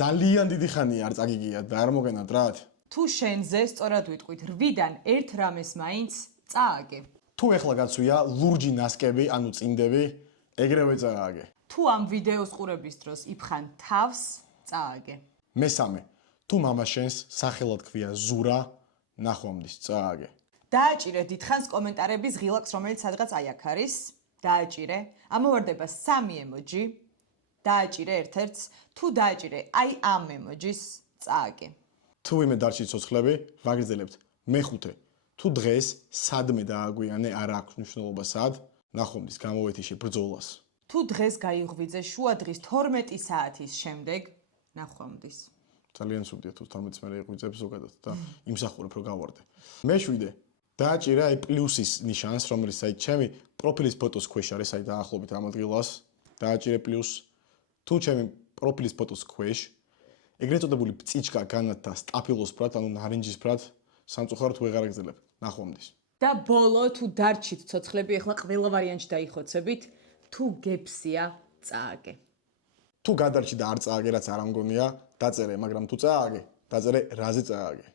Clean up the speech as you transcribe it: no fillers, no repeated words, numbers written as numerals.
ძალიან დიდი ხანია არ წაგიგიათ და არ მოგენათ რა. თუ შენზე სწორად ვიტყვით 8-დან ერთ რამეს მაინც წააგე. თუ ეხლა გაცვია ლურჯი ნასკები, ანუ წინდები, ეგრევე წააგე. თუ ამ ვიდეოს ყურების დროს იფხან თავს, წააგე. მესამე, თუ მამა შენს სახელად ქვია ზურა, ნახვამდის წააგე. დააჭირე დიდხანს კომენტარების ღილაკს, რომელიც სადღაც აი აქ არის. დააჭირე, ამოვარდება 3 ემოჯი. დააჭირე ერთ-ერთს, თუ დააჭირე აი ამ ემოჯის, წააგე. თუ ვინმე დარჩი ცოცხლები, ვაგრძელებთ. მეხუთე, თუ დღეს სადმე დააგვიანე, არ აქვს მნიშვნელობა სად, ნახვამდის გამოვეთიშე ბრძოლას. თუ დღეს გაიღვიძე შუადღის 12 საათის შემდეგ, ნახვამდის. ძალიან ცუდია თუ 12-ს მერე იღვიძებ ზოგადად და იმსახურებ რომ გავარდე. მე-7, დააჭირე აი პლუსის ნიშანს, რომელიც აი ჩემი პროფილის ფოტოს ქვეშ არის, აი დაახლოებით ამ ადგილას. დააჭირე პლუს. თუ ჩემი პროფილის ფოტოს ქვეშ ეგრეთ წოდებული ბწიჩკა განათდა სტაფილოსფრად, ანუ ნარინჯისფრად, სამწუხაროდ ვეღარ აგრძელებ. ნახვამდის. და ბოლო თუ დარჩით ცოცხლები, ახლა ყველა ვარიანტში დაიხოცებით, თუ გეფსია, წააგე. თუ გადარჩი და არ წააგე, რაც არ ამგონია, დაწერე, მაგრამ თუ წააგე, დაწერე რაზე წააგე.